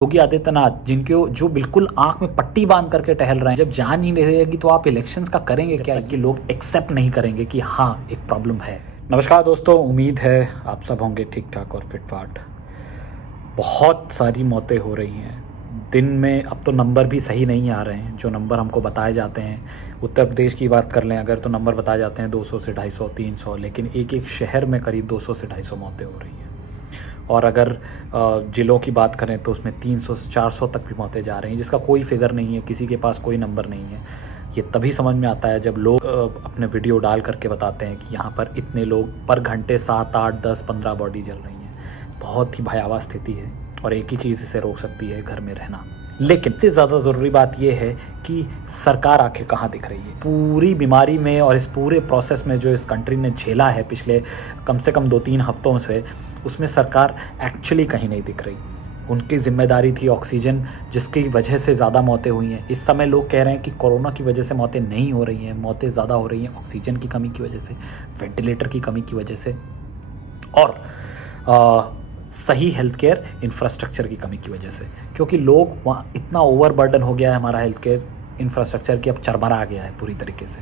योगी आदित्यनाथ जिनके जो बिल्कुल आंख में पट्टी बांध करके टहल रहे हैं, जब जान ही नहीं रहेगी तो आप इलेक्शंस का करेंगे क्या कि लोग एक्सेप्ट नहीं करेंगे कि हाँ एक प्रॉब्लम है। नमस्कार दोस्तों, उम्मीद है आप सब होंगे ठीक ठाक और फिटफाट। बहुत सारी मौतें हो रही हैं दिन में। अब तो नंबर भी सही नहीं आ रहे हैं जो नंबर हमको बताए जाते हैं। उत्तर प्रदेश की बात कर लें अगर तो नंबर बताए जाते हैं 200 से 250 300, लेकिन एक एक शहर में करीब 200 से 250 मौतें हो रही हैं। और अगर ज़िलों की बात करें तो उसमें 300 से 400 तक भी मौतें जा रही हैं, जिसका कोई फिगर नहीं है, किसी के पास कोई नंबर नहीं है। ये तभी समझ में आता है जब लोग अपने वीडियो डाल करके बताते हैं कि यहाँ पर इतने लोग पर घंटे 7 8 10 15 बॉडी जल रही हैं। बहुत ही भयावह स्थिति है और एक ही चीज़ इसे रोक सकती है, घर में रहना। लेकिन इससे ज़्यादा ज़रूरी बात यह है कि सरकार आखिर कहाँ दिख रही है पूरी बीमारी में और इस पूरे प्रोसेस में जो इस कंट्री ने झेला है पिछले कम से कम 2-3 हफ्तों से, उसमें सरकार एक्चुअली कहीं नहीं दिख रही। उनकी जिम्मेदारी थी ऑक्सीजन, जिसकी वजह से ज़्यादा मौतें हुई हैं। इस समय लोग कह रहे हैं कि कोरोना की वजह से मौतें नहीं हो रही हैं, मौतें ज़्यादा हो रही हैं ऑक्सीजन की कमी की वजह से, वेंटिलेटर की कमी की वजह से और सही हेल्थ केयर इंफ्रास्ट्रक्चर की कमी की वजह से। क्योंकि लोग वहाँ इतना ओवरबर्डन हो गया है हमारा हेल्थ केयर इंफ्रास्ट्रक्चर की, अब चरमरा गया है पूरी तरीके से।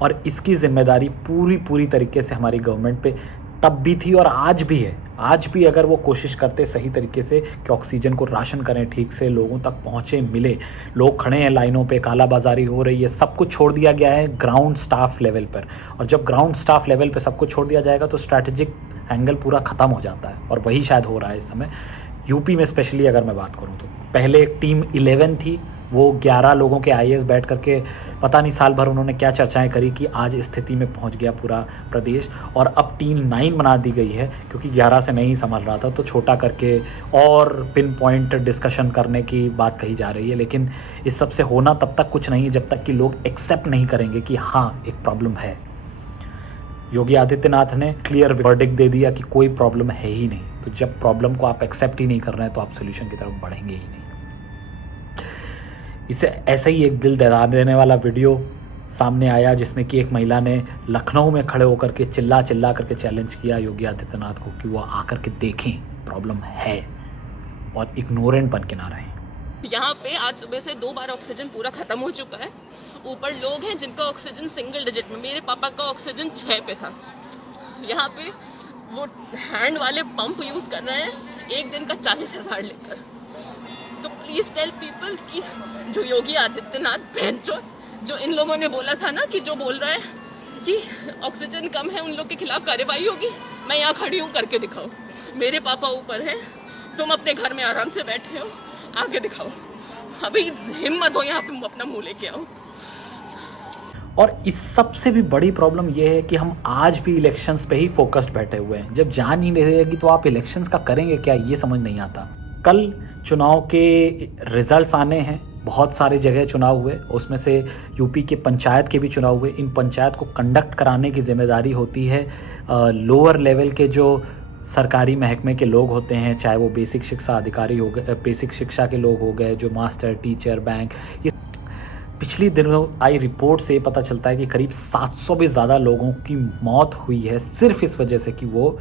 और इसकी जिम्मेदारी पूरी तरीके से हमारी गवर्नमेंट पे तब भी थी और आज भी है। आज भी अगर वो कोशिश करते सही तरीके से कि ऑक्सीजन को राशन करें, ठीक से लोगों तक पहुँचे, मिले। लोग खड़े हैं लाइनों पे, कालाबाजारी हो रही है, सब कुछ छोड़ दिया गया है ग्राउंड स्टाफ लेवल पर। और जब ग्राउंड स्टाफ लेवल पे सब कुछ छोड़ दिया जाएगा तो स्ट्रैटेजिक एंगल पूरा ख़त्म हो जाता है और वही शायद हो रहा है इस समय यूपी में। स्पेशली अगर मैं बात करूँ तो पहले एक टीम 11 थी, वो 11 लोगों के आईएएस बैठ करके पता नहीं साल भर उन्होंने क्या चर्चाएं करी कि आज स्थिति में पहुंच गया पूरा प्रदेश। और अब टीम 9 बना दी गई है क्योंकि 11 से नहीं संभल रहा था, तो छोटा करके और पिन पॉइंट डिस्कशन करने की बात कही जा रही है। लेकिन इस सब से होना तब तक कुछ नहीं है जब तक कि लोग एक्सेप्ट नहीं करेंगे कि हाँ एक प्रॉब्लम है। योगी आदित्यनाथ ने क्लियर वर्डिक्ट दे दिया कि कोई प्रॉब्लम है ही नहीं। तो जब प्रॉब्लम को आप एक्सेप्ट ही नहीं कर रहे हैं तो आप सोल्यूशन की तरफ बढ़ेंगे ही नहीं। इसे ऐसा ही एक दिल दहला देने वाला वीडियो सामने आया जिसमें कि एक महिला ने लखनऊ में खड़े होकर के चिल्ला करके चैलेंज किया योगी आदित्यनाथ को कि वो आकर के देखें प्रॉब्लम है और इग्नोरेंट बन के ना रहें। यहाँ पे आज सुबह से 2 बार ऑक्सीजन पूरा खत्म हो चुका है। ऊपर लोग हैं जिनका ऑक्सीजन सिंगल डिजिट में, मेरे पापा का ऑक्सीजन 6 पे था। यहाँ पे वो हैंड वाले पंप यूज कर रहे हैं एक दिन का 40,000 लेकर। तो प्लीज टेल पीपल कि जो योगी आदित्यनाथ जो इन लोगों ने बोला था ना कि जो बोल रहा है कि ऑक्सीजन कम है उन लोग के खिलाफ कार्रवाई होगी, मैं यहाँ खड़ी हूँ, करके दिखाओ। मेरे पापा ऊपर हैं, तुम अपने घर में आराम से बैठे हो, आगे दिखाओ। अभी हिम्मत हो यहाँ पे अपना मुंह लेके आओ। और इस सबसे भी बड़ी प्रॉब्लम यह है कि हम आज भी इलेक्शंस पे ही फोकस्ड बैठे हुए हैं। जब जान ही नहीं रहेगी तो आप इलेक्शंस का करेंगे क्या, ये समझ नहीं आता। कल चुनाव के रिजल्ट्स आने हैं, बहुत सारे जगह चुनाव हुए, उसमें से यूपी के पंचायत के भी चुनाव हुए। इन पंचायत को कंडक्ट कराने की जिम्मेदारी होती है लोअर लेवल के जो सरकारी महकमे के लोग होते हैं, चाहे वो बेसिक शिक्षा अधिकारी हो गए, बेसिक शिक्षा के लोग हो गए, जो मास्टर, टीचर, बैंक। ये पिछली दिनों आई रिपोर्ट से पता चलता है कि करीब 700 भी ज़्यादा लोगों की मौत हुई है सिर्फ इस वजह से कि वो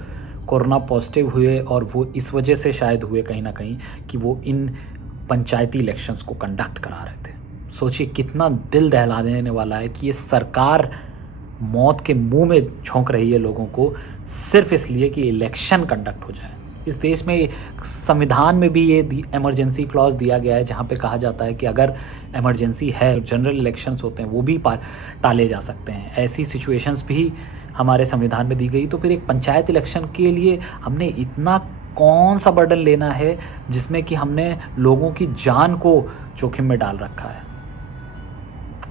कोरोना पॉजिटिव हुए। और वो इस वजह से शायद हुए कहीं ना कहीं कि वो इन पंचायती इलेक्शंस को कंडक्ट करा रहे थे। सोचिए कितना दिल दहला देने वाला है कि ये सरकार मौत के मुंह में झोंक रही है लोगों को सिर्फ इसलिए कि इलेक्शन कंडक्ट हो जाए। इस देश में संविधान में भी ये इमरजेंसी क्लॉज दिया गया है जहाँ पे कहा जाता है कि अगर इमरजेंसी है, जनरल इलेक्शंस होते हैं वो भी टाले जा सकते हैं। ऐसी सिचुएशंस भी हमारे संविधान में दी गई। तो फिर एक पंचायत इलेक्शन के लिए हमने इतना कौन सा बर्डन लेना है जिसमें कि हमने लोगों की जान को जोखिम में डाल रखा है।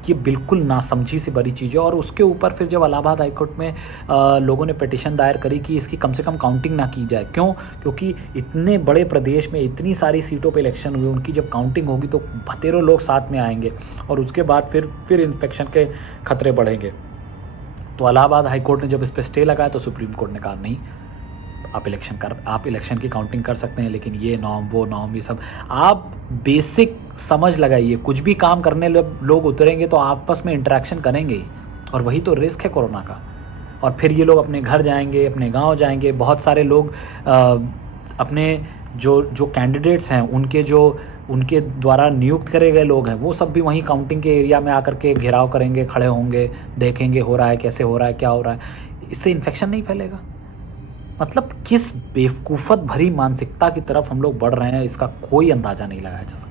ये बिल्कुल नासमझी सी बड़ी चीज़ है। और उसके ऊपर फिर जब इलाहाबाद हाईकोर्ट में लोगों ने पिटीशन दायर करी कि इसकी कम से कम काउंटिंग ना की जाए। क्यों? क्योंकि इतने बड़े प्रदेश में इतनी सारी सीटों पे इलेक्शन हुए, उनकी जब काउंटिंग होगी तो बतेरों लोग साथ में आएंगे और उसके बाद फिर इन्फेक्शन के खतरे बढ़ेंगे। तो इलाहाबाद हाईकोर्ट ने जब इस पर स्टे लगाया तो सुप्रीम कोर्ट ने कहा नहीं, आप इलेक्शन की काउंटिंग कर सकते हैं, लेकिन ये नॉर्म वो नॉर्म ये सब आप बेसिक समझ लगाइए। कुछ भी काम करने लोग उतरेंगे तो आपस में इंटरेक्शन करेंगे ही, और वही तो रिस्क है कोरोना का। और फिर ये लोग अपने घर जाएंगे, अपने गांव जाएंगे। बहुत सारे लोग अपने जो कैंडिडेट्स हैं उनके द्वारा नियुक्त करे गए लोग हैं वो सब भी वहीं काउंटिंग के एरिया में आकर के घेराव करेंगे, खड़े होंगे, देखेंगे हो रहा है, कैसे हो रहा है, क्या हो रहा है। इससे इन्फेक्शन नहीं फैलेगा। मतलब किस बेवकूफ़त भरी मानसिकता की तरफ हम लोग बढ़ रहे हैं, इसका कोई अंदाज़ा नहीं लगाया जा सकता।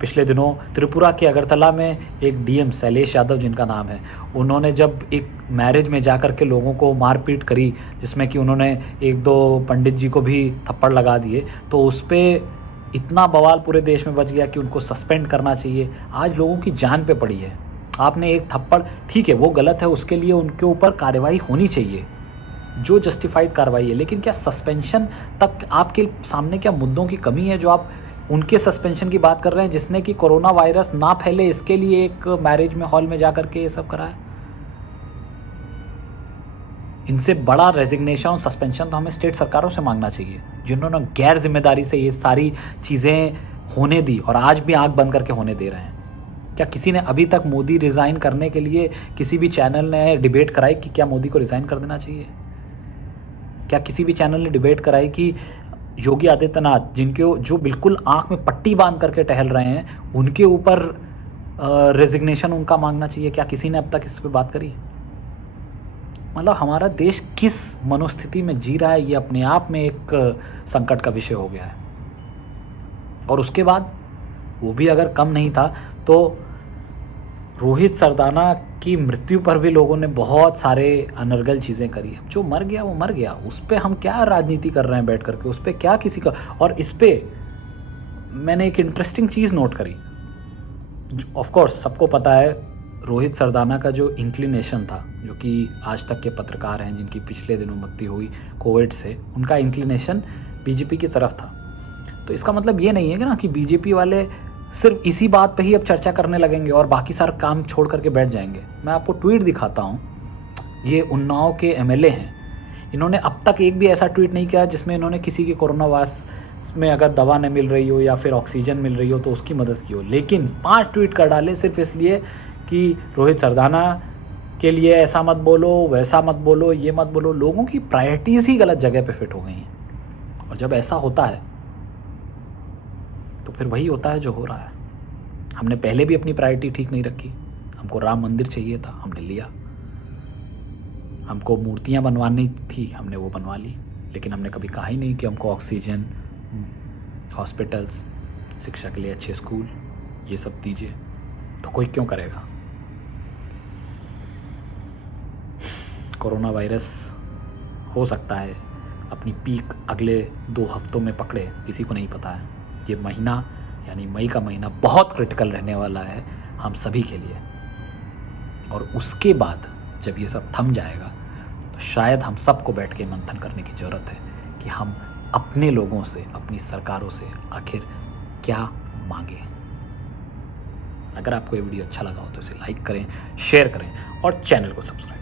पिछले दिनों त्रिपुरा के अगरतला में एक डीएम शैलेश यादव जिनका नाम है, उन्होंने जब एक मैरिज में जाकर के लोगों को मारपीट करी, जिसमें कि उन्होंने एक दो पंडित जी को भी थप्पड़ लगा दिए, तो उस पर इतना बवाल पूरे देश में बच गया कि उनको सस्पेंड करना चाहिए। आज लोगों की जान पे पड़ी है। आपने एक थप्पड़, ठीक है वो गलत है, उसके लिए उनके ऊपर कार्रवाई होनी चाहिए, जो जस्टिफाइड कार्रवाई है, लेकिन क्या सस्पेंशन तक आपके सामने क्या मुद्दों की कमी है जो आप उनके सस्पेंशन की बात कर रहे हैं, जिसने कि कोरोना वायरस ना फैले इसके लिए एक मैरिज में हॉल में जाकर के ये सब कराया। इनसे बड़ा रेजिग्नेशन और सस्पेंशन तो हमें स्टेट सरकारों से मांगना चाहिए, जिन्होंने गैर जिम्मेदारी से ये सारी चीज़ें होने दी और आज भी आंख बंद करके होने दे रहे हैं। क्या किसी ने अभी तक मोदी रिज़ाइन करने के लिए किसी भी चैनल ने डिबेट कराई कि क्या मोदी को रिज़ाइन कर देना चाहिए? क्या किसी भी चैनल ने डिबेट कराई कि योगी आदित्यनाथ, जो बिल्कुल आंख में पट्टी बांध करके टहल रहे हैं, उनके ऊपर रेजिग्नेशन उनका मांगना चाहिए? क्या किसी ने अब तक इस पर बात करी? मतलब हमारा देश किस मनोस्थिति में जी रहा है, ये अपने आप में एक संकट का विषय हो गया है। और उसके बाद वो भी अगर कम नहीं था तो रोहित सरदाना की मृत्यु पर भी लोगों ने बहुत सारे अनर्गल चीज़ें करी। अब जो मर गया वो मर गया, उस पर हम क्या राजनीति कर रहे हैं बैठ करके, उस पर क्या किसी का। और इस पर मैंने एक इंटरेस्टिंग चीज़ नोट करी। ऑफ कोर्स सबको पता है रोहित सरदाना का जो इंक्लिनेशन था, जो कि आज तक के पत्रकार हैं जिनकी पिछले दिनों मृत्यु हुई कोविड से, उनका इंक्लिनेशन बीजेपी की तरफ था। तो इसका मतलब ये नहीं है कि ना कि बीजेपी वाले सिर्फ इसी बात पे ही अब चर्चा करने लगेंगे और बाकी सारा काम छोड़ करके बैठ जाएंगे। मैं आपको ट्वीट दिखाता हूँ। ये उन्नाव के एमएलए हैं, इन्होंने अब तक एक भी ऐसा ट्वीट नहीं किया जिसमें इन्होंने किसी की कोरोना वायरस में अगर दवा नहीं मिल रही हो या फिर ऑक्सीजन मिल रही हो तो उसकी मदद की हो। लेकिन 5 ट्वीट कर डाले सिर्फ इसलिए कि रोहित सरदाना के लिए ऐसा मत बोलो, वैसा मत बोलो, ये मत बोलो। लोगों की प्रायोरिटीज़ ही गलत जगह पे फिट हो गई हैं। और जब ऐसा होता है तो फिर वही होता है जो हो रहा है। हमने पहले भी अपनी प्रायोरिटी ठीक नहीं रखी। हमको राम मंदिर चाहिए था, हमने लिया। हमको मूर्तियाँ बनवानी थी, हमने वो बनवा ली। लेकिन हमने कभी कहा ही नहीं कि हमको ऑक्सीजन, हॉस्पिटल्स, शिक्षा के लिए अच्छे स्कूल, ये सब दीजिए। तो कोई क्यों करेगा? कोरोना वायरस हो सकता है अपनी पीक अगले 2 हफ्तों में पकड़े, किसी को नहीं पता है। ये महीना यानी मई का महीना बहुत क्रिटिकल रहने वाला है हम सभी के लिए। और उसके बाद जब ये सब थम जाएगा तो शायद हम सबको बैठ के मंथन करने की ज़रूरत है कि हम अपने लोगों से, अपनी सरकारों से आखिर क्या मांगे। अगर आपको ये वीडियो अच्छा लगा हो तो इसे लाइक करें, शेयर करें और चैनल को सब्सक्राइब